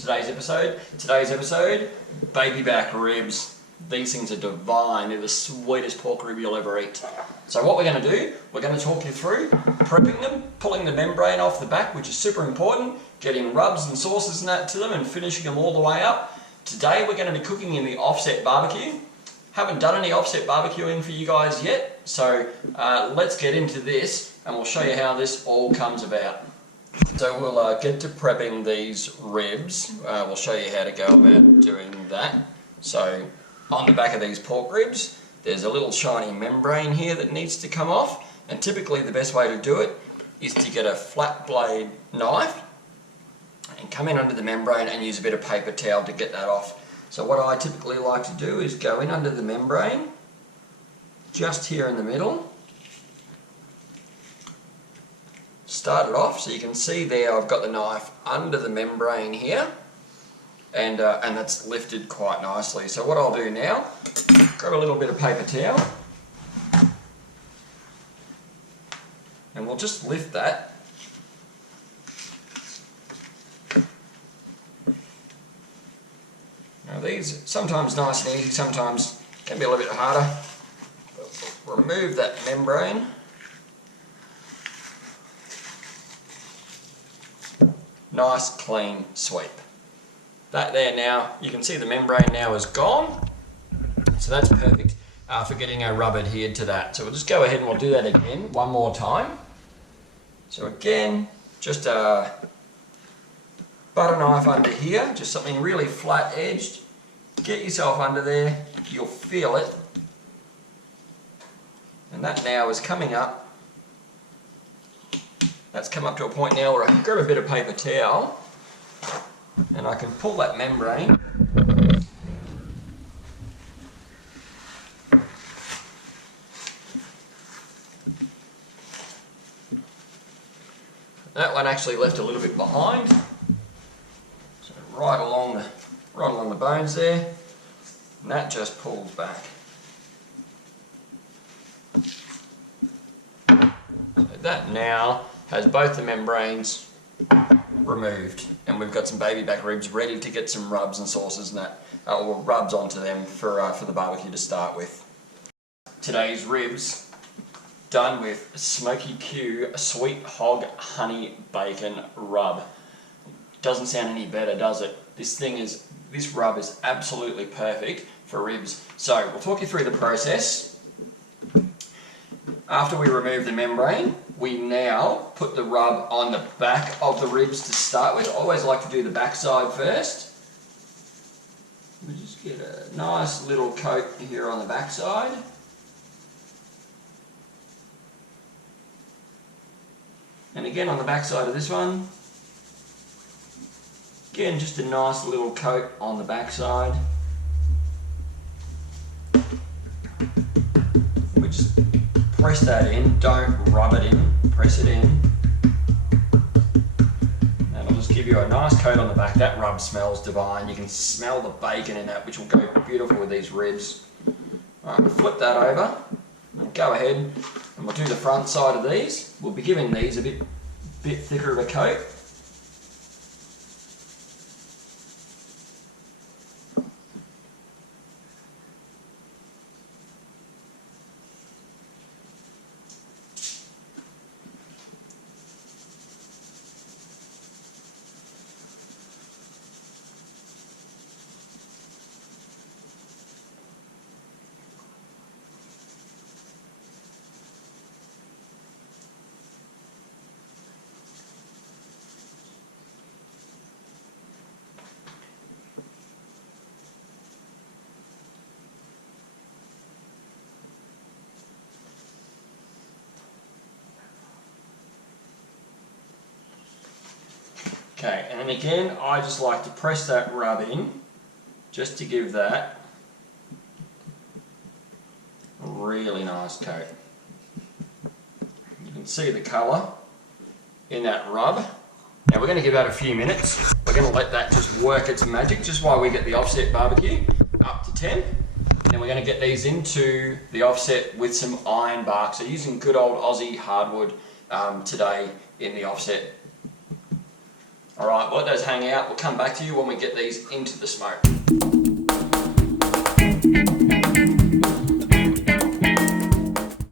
today's episode. Today's episode, baby back ribs. These things are divine. They're the sweetest pork rib you'll ever eat. So what we're going to do, we're going to talk you through prepping them, pulling the membrane off the back, which is super important, getting rubs and sauces and that to them and finishing them all the way up. Today we're going to be cooking in the offset barbecue. Haven't done any offset barbecuing for you guys yet, so let's get into this and we'll show you how this all comes about. So we'll get to prepping these ribs. We'll show you how to go about doing that. So on the back of these pork ribs, there's a little shiny membrane here that needs to come off, and typically the best way to do it is to get a flat blade knife and come in under the membrane and use a bit of paper towel to get that off. So what I typically like to do is go in under the membrane, just here in the middle, start it off. So you can see there I've got the knife under the membrane here, and that's lifted quite nicely. So what I'll do now, grab a little bit of paper towel and we'll just lift that. Now these sometimes nice and easy, sometimes can be a little bit harder. We'll remove that membrane. Nice clean sweep. That there now, you can see the membrane now is gone. So that's perfect for getting our rub adhered to that. So we'll just go ahead and we'll do that again one more time. So again, just a butter knife under here, just something really flat edged. Get yourself under there, you'll feel it. And that now is coming up. That's come up to a point now where I can grab a bit of paper towel and I can pull that membrane that one actually left a little bit behind, so right along the bones there, and that just pulls back. So that now has both the membranes removed, and we've got some baby back ribs ready to get some rubs and sauces and that, or rubs onto them for the barbecue to start with. Today's ribs done with Smoky Q Sweet Hog Honey Bacon Rub. Doesn't sound any better, does it? This rub is absolutely perfect for ribs. So we'll talk you through the process. After we remove the membrane, we now put the rub on the back of the ribs to start with. I always like to do the back side first. We just get a nice little coat here on the back side. And again on the back side of this one. Again, just a nice little coat on the back side. We just press that in, don't rub it in, press it in. And it'll just give you a nice coat on the back. That rub smells divine. You can smell the bacon in that, which will go beautiful with these ribs. Alright, we'll flip that over and go ahead and we'll do the front side of these. We'll be giving these a bit thicker of a coat. Okay, and then again, I just like to press that rub in, just to give that a really nice coat. You can see the colour in that rub. Now we're going to give that a few minutes. We're going to let that just work its magic, just while we get the offset barbecue up to 10. And then we're going to get these into the offset with some iron bark. So using good old Aussie hardwood today in the offset. Alright, let those hang out. We'll come back to you when we get these into the smoke.